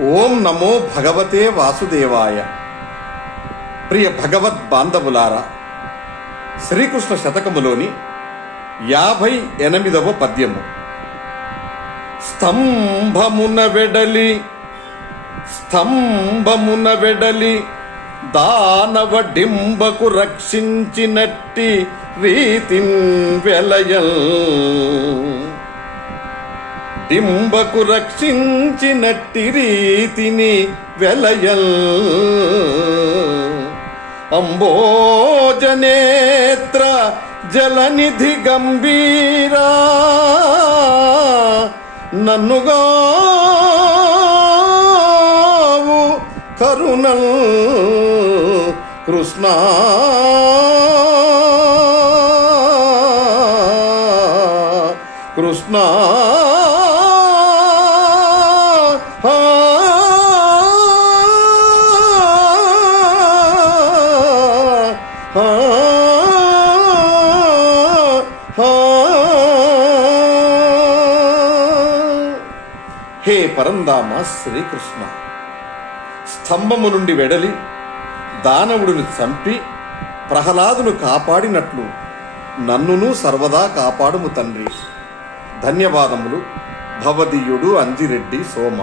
ఓం నమో భగవతే వాసుదేవాయ. ప్రియ భగవద్ బాంధవులారా, శ్రీకృష్ణ శతకములోని 58వ పద్యము. స్తంభమున వెడలి దానవడింబకు రక్షించినట్టి రీతిన్ వెలయల్, డింబకు రక్షించినట్టి రీతిని వెలయల్. అంబోజనేత్ర జలనిధి గంభీరా, నన్నుగావు కరుణల్ కృష్ణ. కృష్ణ హే పరంధామ శ్రీకృష్ణ, స్తంభము నుండి వెడలి దానవుడిని చంపి ప్రహ్లాదును కాపాడినట్లు నన్నును సర్వదా కాపాడుము తండ్రి. ధన్యవాదములు. భవదీయుడు అంజిరెడ్డి సోమ.